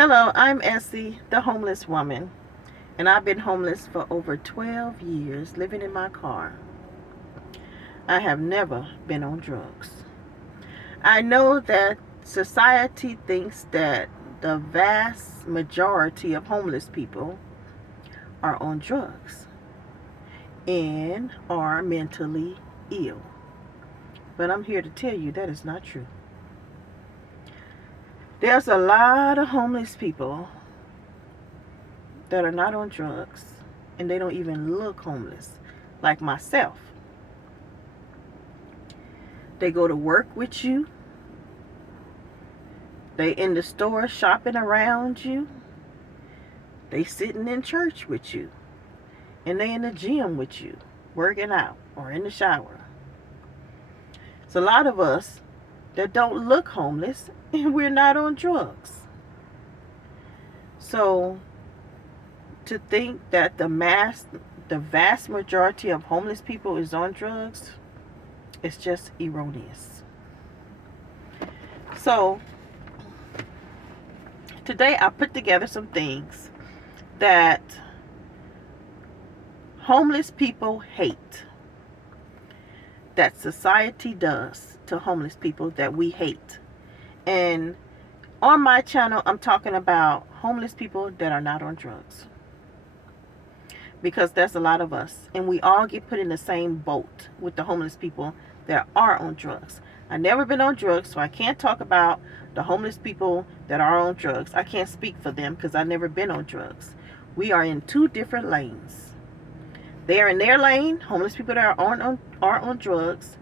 Hello, I'm Essie, the homeless woman, and I've been homeless for over 12 years, living in my car. I have never been on drugs. I know that society thinks that the vast majority of homeless people are on drugs and are mentally ill. But I'm here to tell you that is not true. There's a lot of homeless people that are not on drugs and they don't even look homeless, like myself. They go to work with you. They in the store shopping around you. They sitting in church with you. And they in the gym with you, working out or in the shower. It's a lot of us that don't look homeless and we're not on drugs. So to think that the vast majority of homeless people is on drugs, it's just erroneous. So today I put together some things that homeless people hate, that society does to homeless people that we hate. And on my channel, I'm talking about homeless people that are not on drugs, because there's a lot of us, and we all get put in the same boat with the homeless people that are on drugs. I've never been on drugs, so I can't talk about the homeless people that are on drugs. I can't speak for them because I've never been on drugs. We are in two different lanes. They are in their lane, homeless people that are on drugs,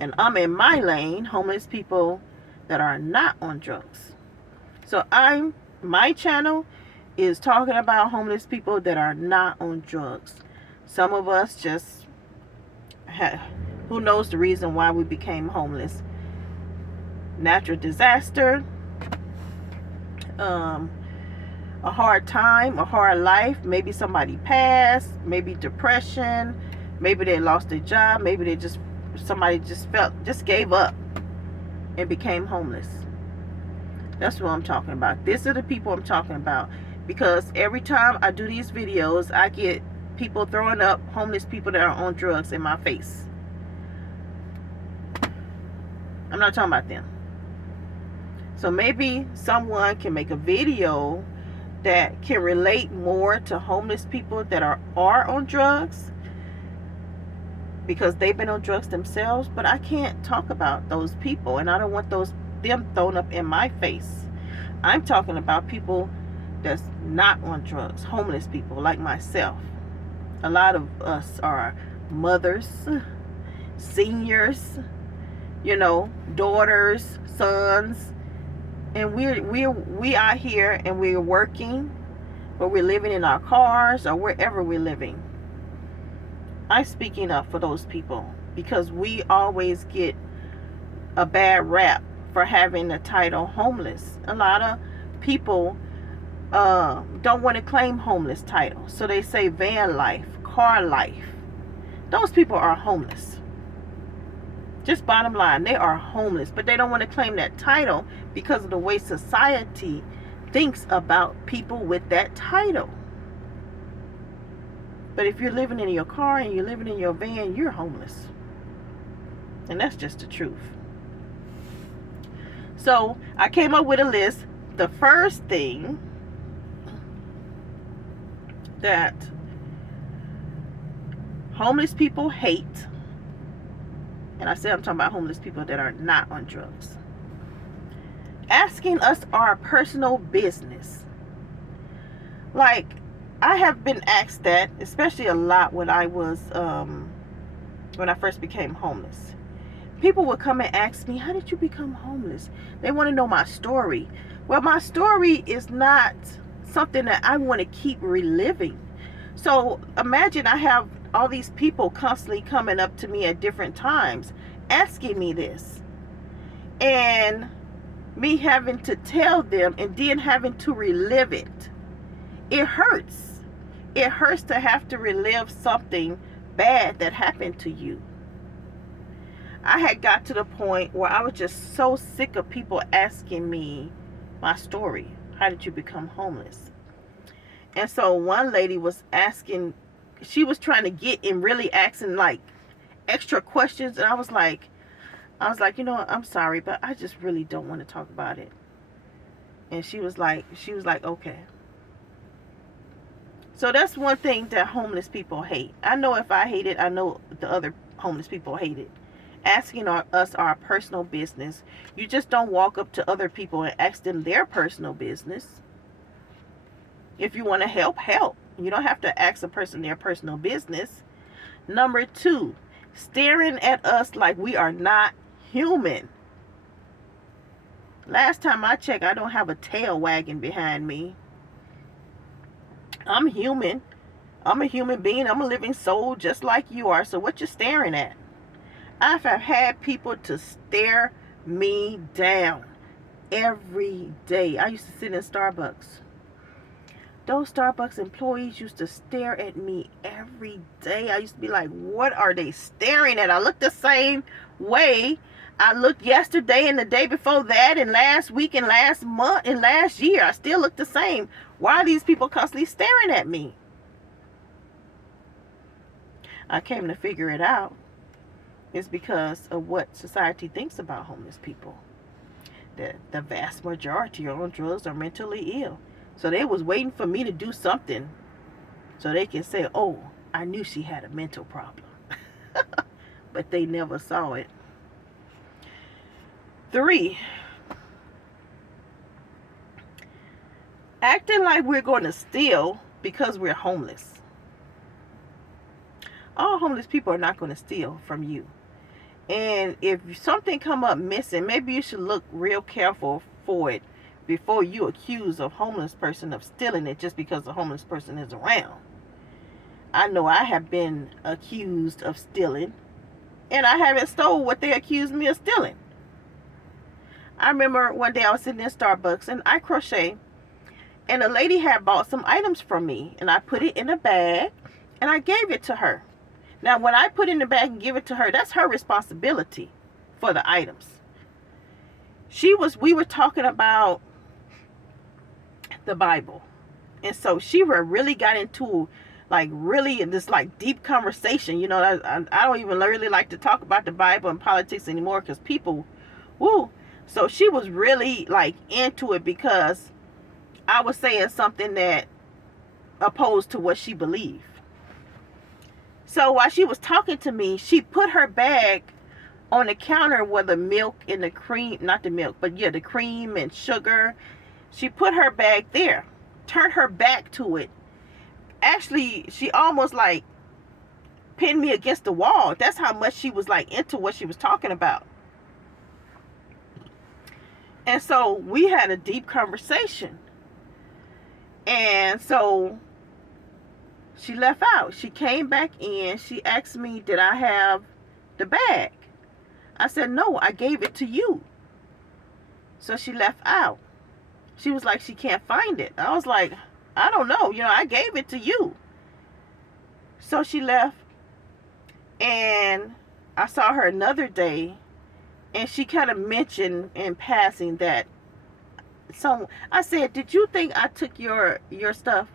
and I'm in my lane, homeless people that are not on drugs. So my channel is talking about homeless people that are not on drugs. Some of us just who knows the reason why we became homeless? Natural disaster, a hard time, a hard life, maybe somebody passed, maybe depression, maybe they lost their job, maybe somebody just gave up and became homeless. That's what I'm talking about. These are the people I'm talking about, because every time I do these videos, I get people throwing up homeless people that are on drugs in my face. I'm not talking about them. So maybe someone can make a video that can relate more to homeless people that are on drugs, because they've been on drugs themselves. But I can't talk about those people, and I don't want them thrown up in my face. I'm talking about people that's not on drugs, homeless people like myself. A lot of us are mothers, seniors, daughters, sons, and we are here and we're working, but we're living in our cars or wherever we're living. I'm speaking up for those people, because we always get a bad rap for having the title homeless. A lot of people don't want to claim homeless title, so they say van life, car life. Those people are homeless. Just bottom line, they are homeless, but they don't want to claim that title because of the way society thinks about people with that title. But if you're living in your car and you're living in your van, you're homeless. And that's just the truth. So I came up with a list. The first thing that homeless people hate, and I said I'm talking about homeless people that are not on drugs, asking us our personal business. Like, I have been asked that, especially a lot when I first became homeless. People would come and ask me, how did you become homeless? They want to know my story. Well, my story is not something that I want to keep reliving. So imagine I have all these people constantly coming up to me at different times asking me this, and me having to tell them and then having to relive it. It hurts. It hurts to have to relive something bad that happened to you. I had got to the point where I was just so sick of people asking me my story. How did you become homeless? And so one lady was asking, she was trying to get and really asking like extra questions, and I was like, you know what, I'm sorry, but I just really don't want to talk about it. And she was like, okay. So that's one thing that homeless people hate. I know if I hate it, I know the other homeless people hate it. Asking us our personal business. You just don't walk up to other people and ask them their personal business. If you want to help, help. You don't have to ask a person their personal business. Number 2, staring at us like we are not human. Last time I checked, I don't have a tail wagging behind me. I'm human. I'm a human being. I'm a living soul just like you are. So what you staring at? I've had people to stare me down every day. I used to sit in Starbucks. Those Starbucks employees used to stare at me every day. I used to be like, what are they staring at? I look the same way I looked yesterday and the day before that and last week and last month and last year. I still look the same. Why are these people constantly staring at me? I came to figure it out. It's because of what society thinks about homeless people. The vast majority are on drugs or mentally ill. So they was waiting for me to do something so they can say, oh, I knew she had a mental problem. But they never saw it. 3, acting like we're going to steal because we're homeless. All homeless people are not going to steal from you. And if something come up missing, maybe you should look real careful for it before you accuse a homeless person of stealing it just because the homeless person is around. I know I have been accused of stealing, and I haven't stole what they accused me of stealing. I remember one day I was sitting in Starbucks and I crochet, and a lady had bought some items from me, and I put it in a bag and I gave it to her. Now, when I put it in the bag and give it to her, that's her responsibility for the items. We were talking about the Bible. And so she really got into really this deep conversation. You know, I don't even really like to talk about the Bible and politics anymore because people, woo. So she was really into it because I was saying something that opposed to what she believed. So while she was talking to me, she put her bag on the counter with the milk and the cream, not the milk, but yeah, the cream and sugar. She put her bag there, turned her back to it. Actually, she almost pinned me against the wall. That's how much she was into what she was talking about. And so we had a deep conversation. And so she left out. She came back in. She asked me, did I have the bag? I said, no, I gave it to you. So she left out. She was like, she can't find it. I was like, I don't know. You know, I gave it to you. So she left. And I saw her another day. And she kind of mentioned in passing that I said, did you think I took your stuff?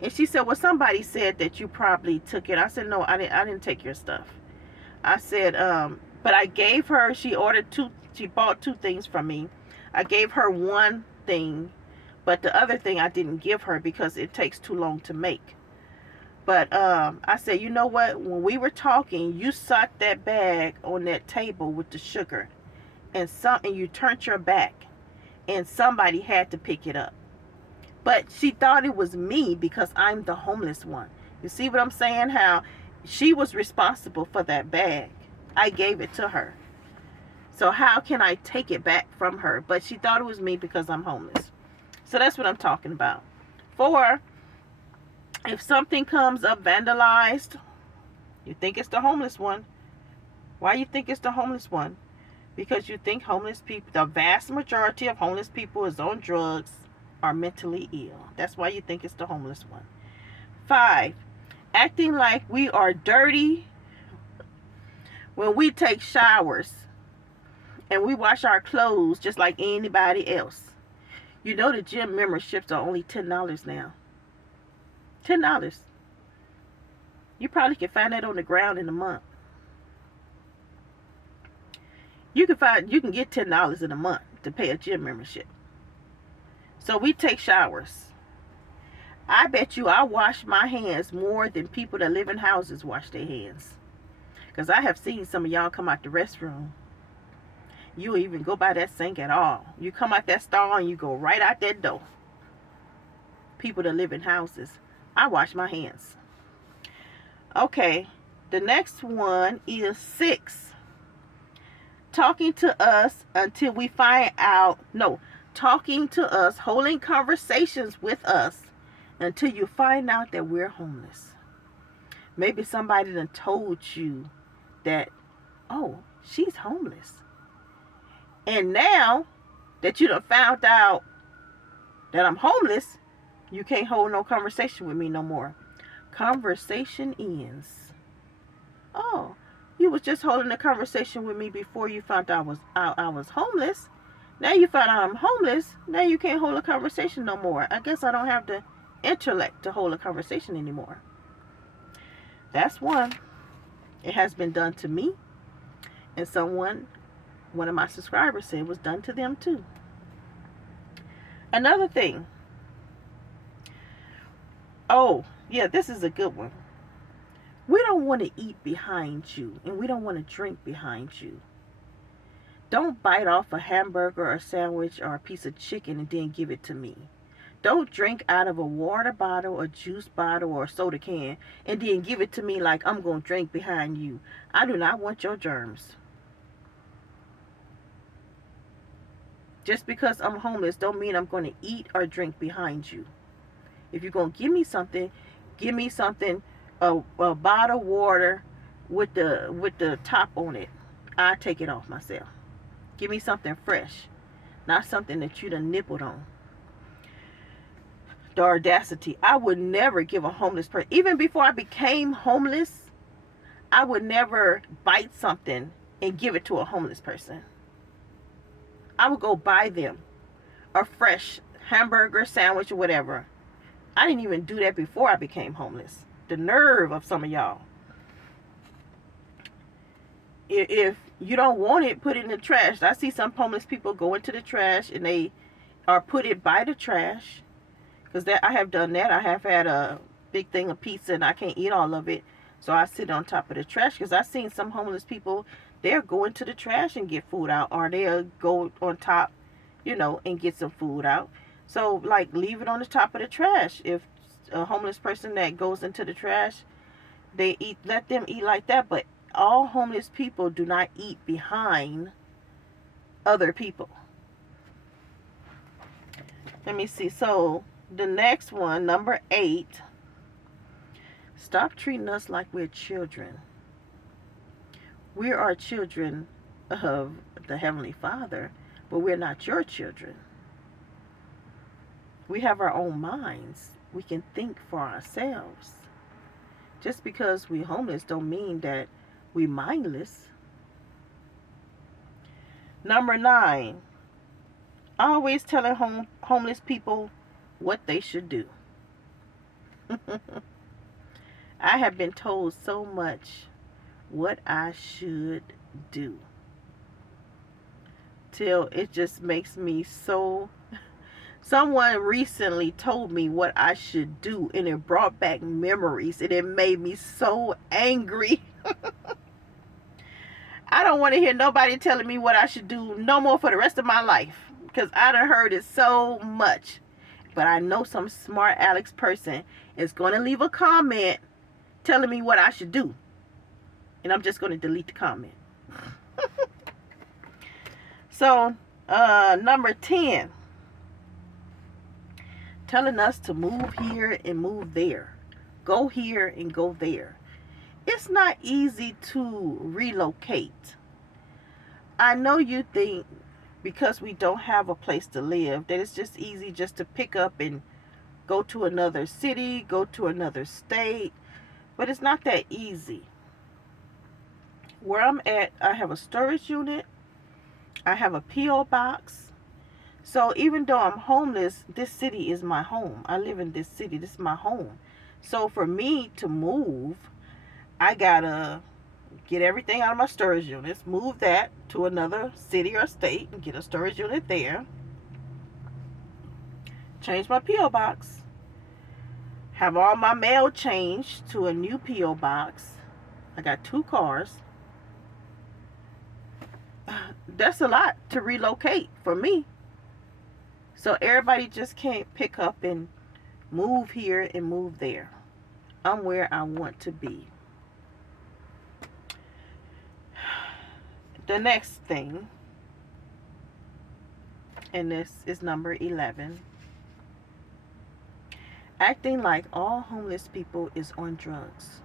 And she said, well, somebody said that you probably took it. I said, no, I didn't take your stuff. I said, but I gave her, she bought 2 things from me. I gave her one thing, but the other thing I didn't give her because it takes too long to make. But I said, you know what? When we were talking, you sat that bag on that table with the sugar, and you turned your back, and somebody had to pick it up. But she thought it was me because I'm the homeless one. You see what I'm saying? How she was responsible for that bag. I gave it to her. So how can I take it back from her? But she thought it was me because I'm homeless. So that's what I'm talking about. 4, if something comes up vandalized, you think it's the homeless one. Why you think it's the homeless one? Because you think homeless people, the vast majority of homeless people is on drugs, are mentally ill. That's why you think it's the homeless one. 5, acting like we are dirty when we take showers and we wash our clothes just like anybody else. You know the gym memberships are only $10 now. $10. You probably can find that on the ground in a month. You can get $10 in a month to pay a gym membership. So we take showers. I bet you I wash my hands more than people that live in houses wash their hands. Because I have seen some of y'all come out the restroom. You don't even go by that sink at all. You come out that stall and you go right out that door. People that live in houses. I wash my hands. Okay, the next one is 6. Talking to us until we find out. No, talking to us, holding conversations with us until you find out that we're homeless. Maybe somebody done told you that, oh, she's homeless. And now that you done found out that I'm homeless, you can't hold no conversation with me no more. Conversation ends. Oh, you was just holding a conversation with me before you found out I was homeless. Now you found out I'm homeless. Now you can't hold a conversation no more. I guess I don't have the intellect to hold a conversation anymore. That's one. It has been done to me. And one of my subscribers said it was done to them too. Another thing. Oh, yeah, this is a good one. We don't want to eat behind you, and we don't want to drink behind you. Don't bite off a hamburger or a sandwich or a piece of chicken and then give it to me. Don't drink out of a water bottle, a juice bottle, or a soda can and then give it to me like I'm going to drink behind you. I do not want your germs. Just because I'm homeless don't mean I'm going to eat or drink behind you. If you're going to give me something, a bottle of water with the top on it. I take it off myself. Give me something fresh, not something that you done nibbled on. The audacity. I would never give a homeless person, even before I became homeless, I would never bite something and give it to a homeless person. I would go buy them a fresh hamburger, sandwich, or whatever. I didn't even do that before I became homeless. The nerve of some of y'all. If you don't want it, put it in the trash. I see some homeless people go into the trash and they are put it by the trash. Because I have done that. I have had a big thing of pizza and I can't eat all of it. So I sit on top of the trash. Because I've seen some homeless people, they'll go into the trash and get food out. Or they'll go on top, and get some food out. So, leave it on the top of the trash. If a homeless person that goes into the trash, let them eat like that. But all homeless people do not eat behind other people. Let me see. So, the next one, number 8. Stop treating us like we're children. We are children of the Heavenly Father, but we're not your children. We have our own minds. We can think for ourselves. Just because we're homeless don't mean that we're mindless. Number 9. Always telling homeless people what they should do. I have been told so much what I should do, till it just makes me so... Someone recently told me what I should do, and it brought back memories, and it made me so angry. I don't want to hear nobody telling me what I should do no more for the rest of my life, because I done heard it so much. But I know some smart Alex person is going to leave a comment telling me what I should do, and I'm just going to delete the comment. So, number 10. Telling us to move here and move there. Go here and go there. It's not easy to relocate. I know you think because we don't have a place to live that it's just easy just to pick up and go to another city, go to another state. But it's not that easy. Where I'm at, I have a storage unit. I have a P.O. box. So even though I'm homeless, this city is my home. I live in this city. This is my home. So for me to move, I gotta get everything out of my storage units, move that to another city or state and get a storage unit there, change my P.O. box, have all my mail changed to a new P.O. box. I got 2 cars. That's a lot to relocate for me. So everybody just can't pick up and move here and move there. I'm where I want to be. The next thing, and this is number 11, acting like all homeless people is on drugs.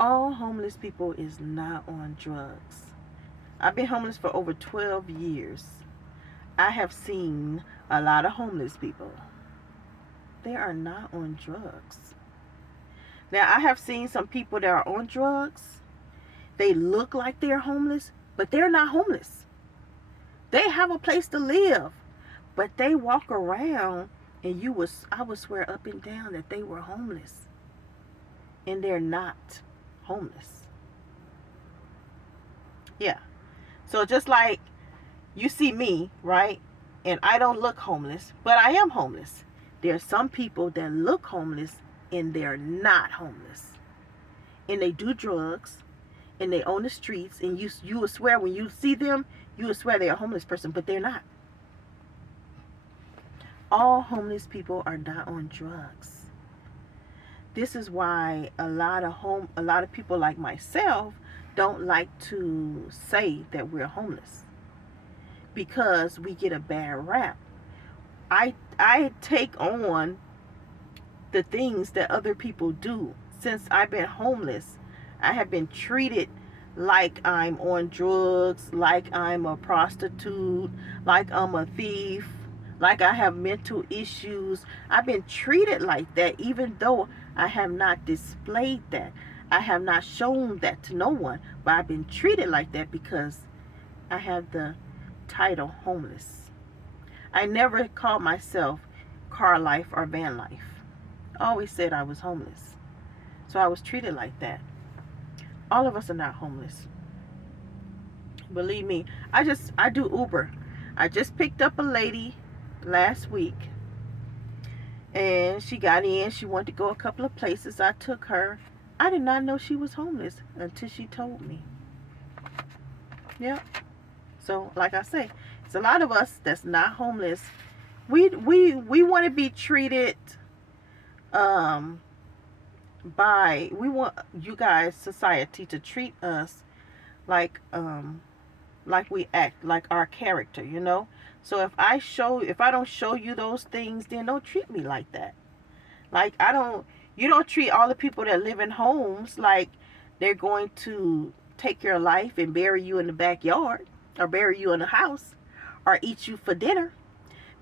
All homeless people is not on drugs. I've been homeless for over 12 years. I have seen a lot of homeless people. They are not on drugs. Now, I have seen some people that are on drugs. They look like they're homeless, but they're not homeless. They have a place to live, but they walk around and I would swear up and down that they were homeless. And they're not homeless. Yeah. So just like you see me, right? And I don't look homeless, but I am homeless. There's some people that look homeless and they're not homeless. And they do drugs and they own the streets, and you will swear when you see them, you will swear they're a homeless person, but they're not. All homeless people are not on drugs. This is why a lot of people like myself don't like to say that we're homeless, because we get a bad rap. I take on the things that other people do. Since I've been homeless, I have been treated like I'm on drugs, like I'm a prostitute, like I'm a thief, like I have mental issues. I've been treated like that, even though I have not displayed that. I have not shown that to no one, but I've been treated like that because I have the title homeless. I never called myself car life or van life. I always said I was homeless. So I was treated like that. All of us are not homeless. Believe me, I do Uber. I just picked up a lady last week, and she got in. She wanted to go a couple of places. I took her. I did not know she was homeless until she told me. Yeah. So, like I say, it's a lot of us that's not homeless. We want to be treated we want you guys, society, to treat us like we act, like our character, you know. So if I don't show you those things, then don't treat me like that. Like you don't treat all the people that live in homes like they're going to take your life and bury you in the backyard, or bury you in the house, or eat you for dinner.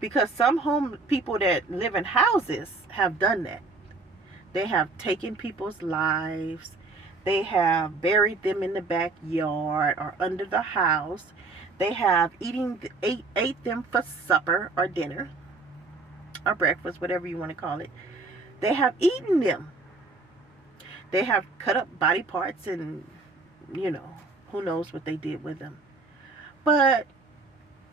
Because some people that live in houses have done that. They have taken people's lives. They have buried them in the backyard or under the house. They have ate them for supper or dinner or breakfast, whatever you want to call it. They have eaten them. They have cut up body parts and, who knows what they did with them. But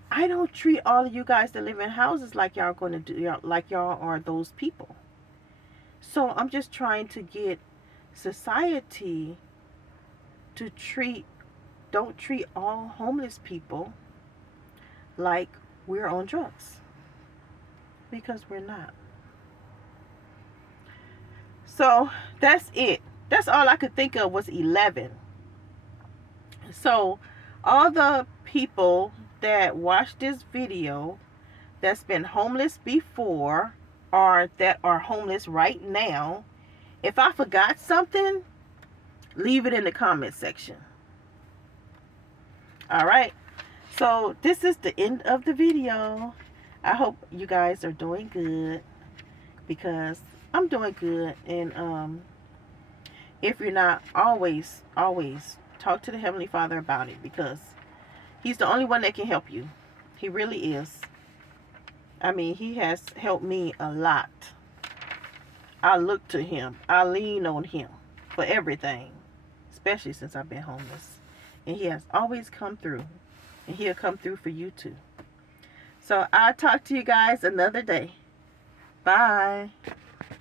I don't treat all of you guys that live in houses like y'all going to do, like y'all are those people. So I'm just trying to get society to don't treat all homeless people like we're on drugs, because we're not. So that's it. That's all I could think of was 11. So all the people that watch this video that's been homeless before, or that are homeless right now, if I forgot something, leave it in the comment section. Alright, so this is the end of the video. I hope you guys are doing good, because I'm doing good. And if you're not, always talk to the Heavenly Father about it, because He's the only one that can help you. He really is. I mean, he has helped me a lot. I look to him. I lean on him for everything, especially since I've been homeless. And he has always come through. And he'll come through for you too. So I'll talk to you guys another day. Bye.